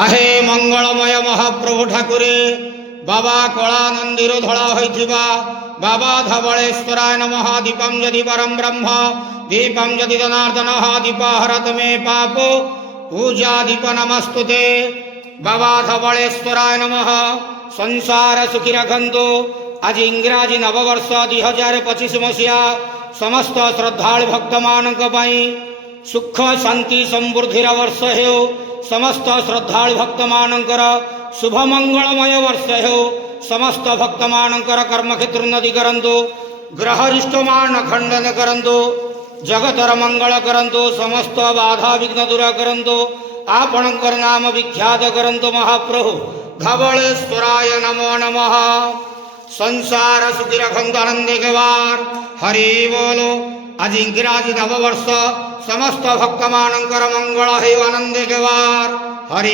आहे मंगलमय महाप्रभु ठाकुरे बाबा कलानंदीर धड़ा होइथिबा बाबा धवलेश्वराय नमः। दीपम यदि परम ब्रह्म दीपम यदि जनार्दन दीप हरत मे पाप पूजा दीप नमस्तुते। बाबा धवलेश्वराय नमः। संसार सुखी रखंतु। आज इंग्राजी नववर्ष 2025 मसीहा समस्त श्रद्धालु भक्त मानक पई सुख शांति समृद्धिर वर्ष हो। समस्त श्रद्धालु भक्त मानकर शुभ मंगलमय वर्ष हो। समस्त भक्त मानकर कर्मक्षेत्र उन्नति करंतु। ग्रहरिष्ट मान खंडन करंतु। जगतर मंगल करंतु। समस्त बाधा विघ्न दूर करंतु। आपणकर नाम विख्यात करंतु। महाप्रभु धवलेश्वराय नमो नमः। संसार सुखी रखंतु आनंदे गवार हरि बोलो। आज इंग्राजी नववर्ष समस्त भक्त मानकर मंगल हे आनंदे गवार हरि।